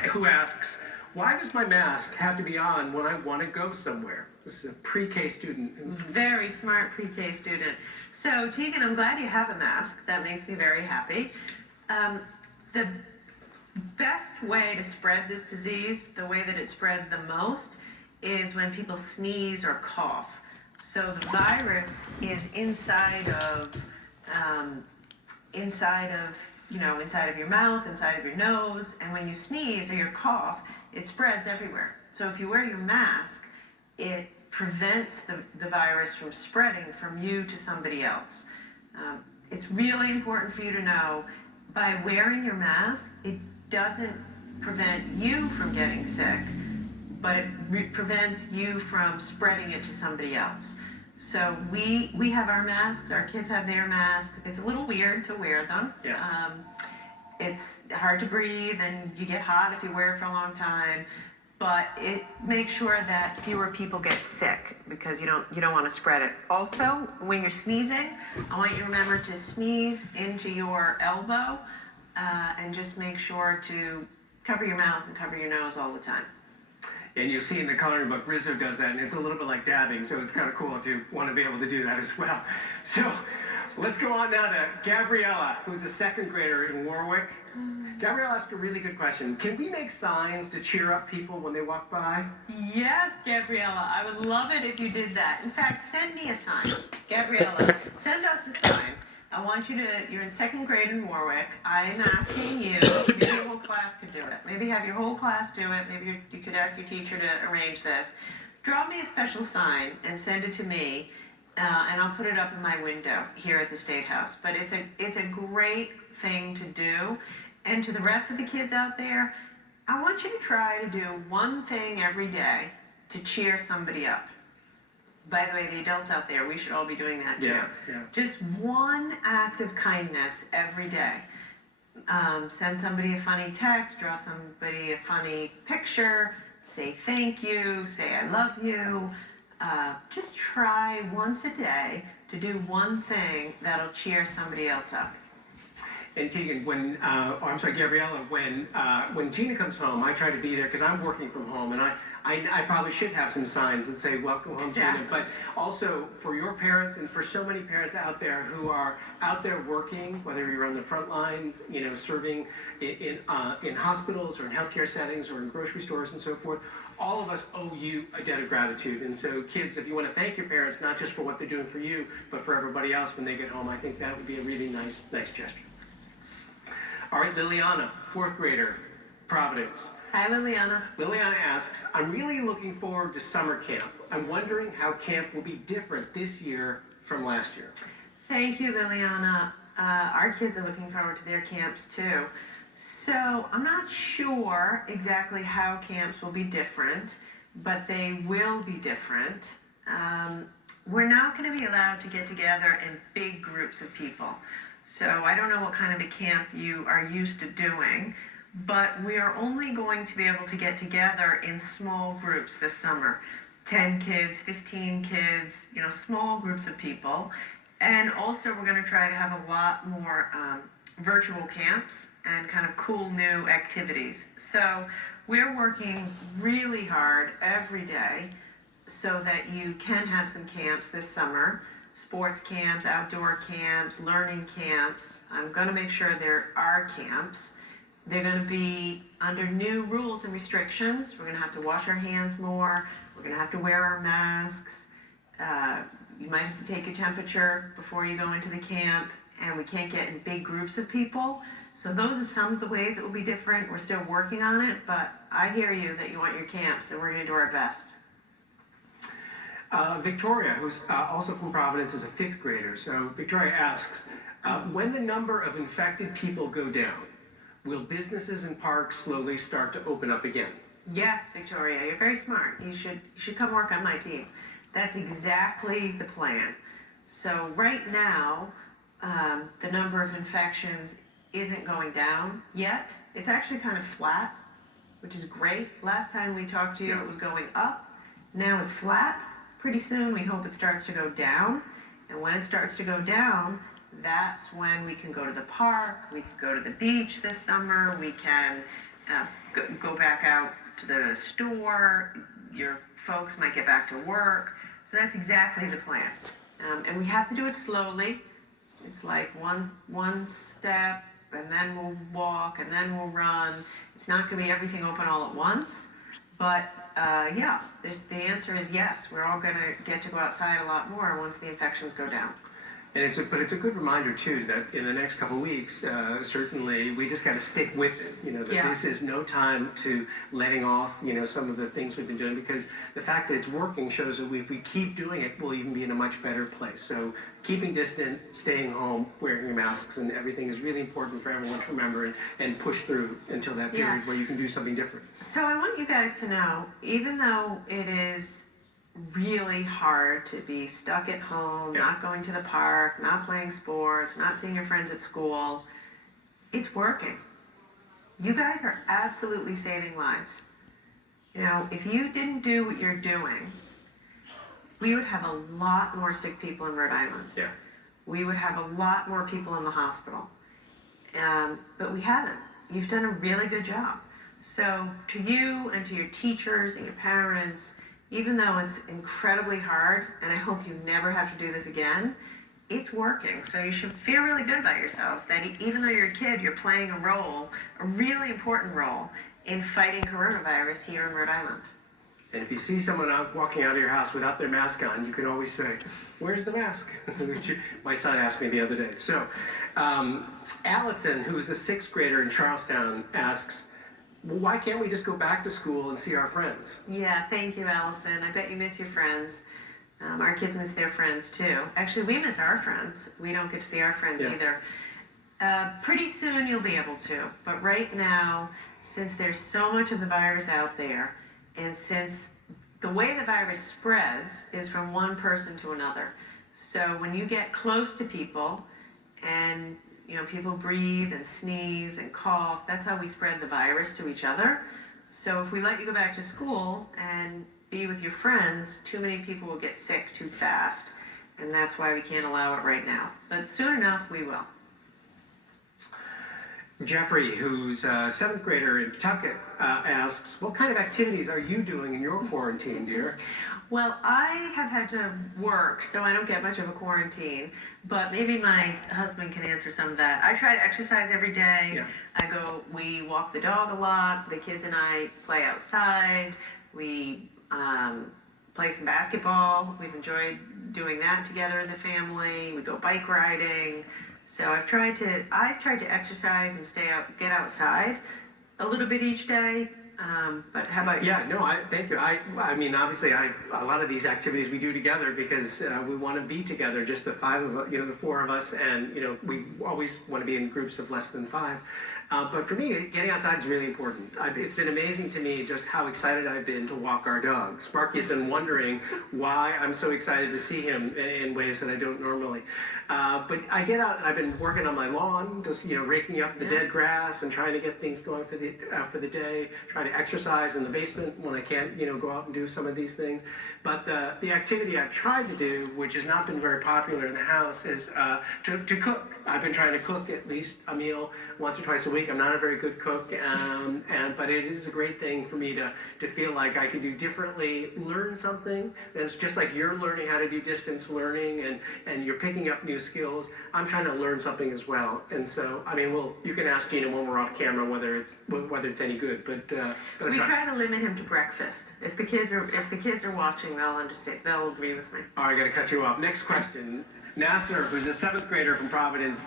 who asks, why does my mask have to be on when I want to go somewhere? This is a pre-K student. Very smart pre-K student. So, Tegan, I'm glad you have a mask. That makes me very happy. The best way to spread this disease, the way that it spreads the most, is when people sneeze or cough. So the virus is inside of your mouth, inside of your nose, and when you sneeze or you cough, it spreads everywhere. So if you wear your mask, it prevents the virus from spreading from you to somebody else. It's really important for you to know, by wearing your mask, it doesn't prevent you from getting sick, but it prevents you from spreading it to somebody else. So we have our masks, our kids have their masks. It's a little weird to wear them. Yeah. It's hard to breathe and you get hot if you wear it for a long time, but it makes sure that fewer people get sick because you don't want to spread it. Also, when you're sneezing, I want you to remember to sneeze into your elbow and just make sure to cover your mouth and cover your nose all the time. And you'll see in the coloring book, Rizzo does that, and it's a little bit like dabbing, so it's kind of cool if you want to be able to do that as well. So let's go on now to Gabriella, who's a second grader in Warwick. Gabriella asked a really good question. Can we make signs to cheer up people when they walk by? Yes, Gabriella, I would love it if you did that. In fact, send me a sign. Gabriella, send us a sign. I want you to, you're in second grade in Warwick. I'm asking you, maybe your whole class could do it. Maybe have your whole class do it. Maybe you could ask your teacher to arrange this. Draw me a special sign and send it to me, and I'll put it up in my window here at the State House. But it's a great thing to do. And to the rest of the kids out there, I want you to try to do one thing every day to cheer somebody up. By the way, the adults out there, we should all be doing that too. Yeah. Just one act of kindness every day. Send somebody a funny text, draw somebody a funny picture, say thank you, say I love you. Just try once a day to do one thing that'll cheer somebody else up. And Tegan, Gabriella, when Gina comes home, I try to be there because I'm working from home, and I probably should have some signs that say "Welcome home, Exactly. Gina." But also for your parents and for so many parents out there who are out there working, whether you're on the front lines, serving in hospitals or in healthcare settings or in grocery stores and so forth. All of us owe you a debt of gratitude. And so kids, if you want to thank your parents, not just for what they're doing for you, but for everybody else when they get home, I think that would be a really nice gesture. All right, Liliana, fourth grader, Providence. Hi, Liliana. Liliana asks, I'm really looking forward to summer camp. I'm wondering how camp will be different this year from last year. Thank you, Liliana. Our kids are looking forward to their camps too. So I'm not sure exactly how camps will be different, but they will be different. We're not going to be allowed to get together in big groups of people. So I don't know what kind of a camp you are used to doing, but we are only going to be able to get together in small groups this summer. 10 kids, 15 kids, small groups of people. And also we're going to try to have a lot more virtual camps and kind of cool new activities. So we're working really hard every day so that you can have some camps this summer. Sports camps, outdoor camps, learning camps. I'm going to make sure there are camps. They're going to be under new rules and restrictions. We're going to have to wash our hands more. We're going to have to wear our masks. You might have to take your temperature before you go into the camp, and we can't get in big groups of people. So those are some of the ways it will be different. We're still working on it, but I hear you that you want your camps, and we're going to do our best. Victoria, who's also from Providence, is a fifth grader. So Victoria asks, when the number of infected people go down, will businesses and parks slowly start to open up again? Yes, Victoria, you're very smart. You should come work on my team. That's exactly the plan. So right now, the number of infections isn't going down yet. It's actually kind of flat, which is great. Last time we talked to you, it was going up. Now it's flat. Pretty soon we hope it starts to go down, and when it starts to go down, that's when we can go to the park, we can go to the beach this summer, we can go back out to the store. Your folks might get back to work. So that's exactly the plan. And we have to do it slowly. It's like one step, and then we'll walk, and then we'll run. It's not going to be everything open all at once, but yeah, the answer is yes. We're all going to get to go outside a lot more once the infections go down. And it's a good reminder too that in the next couple of weeks, certainly we just got to stick with it. You know that Yeah. this is no time to letting off. You know some of the things we've been doing because the fact that it's working shows that if we keep doing it, we'll even be in a much better place. So keeping distant, staying home, wearing your masks, and everything is really important for everyone to remember and push through until that period where you can do something different. So I want you guys to know, even though it is really hard to be stuck at home, not going to the park, not playing sports, not seeing your friends at school, it's working. You guys are absolutely saving lives. You know, if you didn't do what you're doing, we would have a lot more sick people in Rhode Island. Yeah. We would have a lot more people in the hospital. But we haven't. You've done a really good job. So to you and to your teachers and your parents, even though it's incredibly hard, and I hope you never have to do this again, it's working. So you should feel really good about yourselves that even though you're a kid, you're playing a role, a really important role, in fighting coronavirus here in Rhode Island. And if you see someone walking out of your house without their mask on, you can always say, "Where's the mask?" Which my son asked me the other day. So, Allison, who is a sixth grader in Charlestown, asks, well, why can't we just go back to school and see our friends? Yeah, thank you, Allison. I bet you miss your friends. Our kids miss their friends too. Actually, we miss our friends. We don't get to see our friends either. Pretty soon you'll be able to, but right now, since there's so much of the virus out there, and since the way the virus spreads is from one person to another, so when you get close to people and you know, people breathe and sneeze and cough. That's how we spread the virus to each other. So if we let you go back to school and be with your friends, too many people will get sick too fast. And that's why we can't allow it right now. But soon enough, we will. Jeffrey, who's a seventh grader in Pawtucket, asks, what kind of activities are you doing in your quarantine, dear? Well, I have had to work, so I don't get much of a quarantine, but maybe my husband can answer some of that. I try to exercise every day. Yeah. We walk the dog a lot. The kids and I play outside. We play some basketball. We've enjoyed doing that together as a family. We go bike riding. So I've tried to exercise and get outside a little bit each day. But how about you? Yeah, no, thank you. I mean, obviously, a lot of these activities we do together because we want to be together, just the the four of us, and we always want to be in groups of less than five. But for me, getting outside is really important. It's been amazing to me just how excited I've been to walk our dog. Sparky has been wondering why I'm so excited to see him in ways that I don't normally. But I get out, I've been working on my lawn, just raking up the dead grass and trying to get things going for the day, trying to exercise in the basement when I can't go out and do some of these things. But the activity I've tried to do, which has not been very popular in the house, is to cook. I've been trying to cook at least a meal once or twice a week. I'm not a very good cook, but it is a great thing for me to feel like I can do differently, learn something. It's just like you're learning how to do distance learning and you're picking up new skills. I'm trying to learn something as well. And so, I mean, you can ask Gina when we're off camera whether it's any good. But we try to limit him to breakfast. If the kids are watching, they'll understand. They'll agree with me. All right, I got to cut you off. Next question. Nasser, who's a seventh grader from Providence,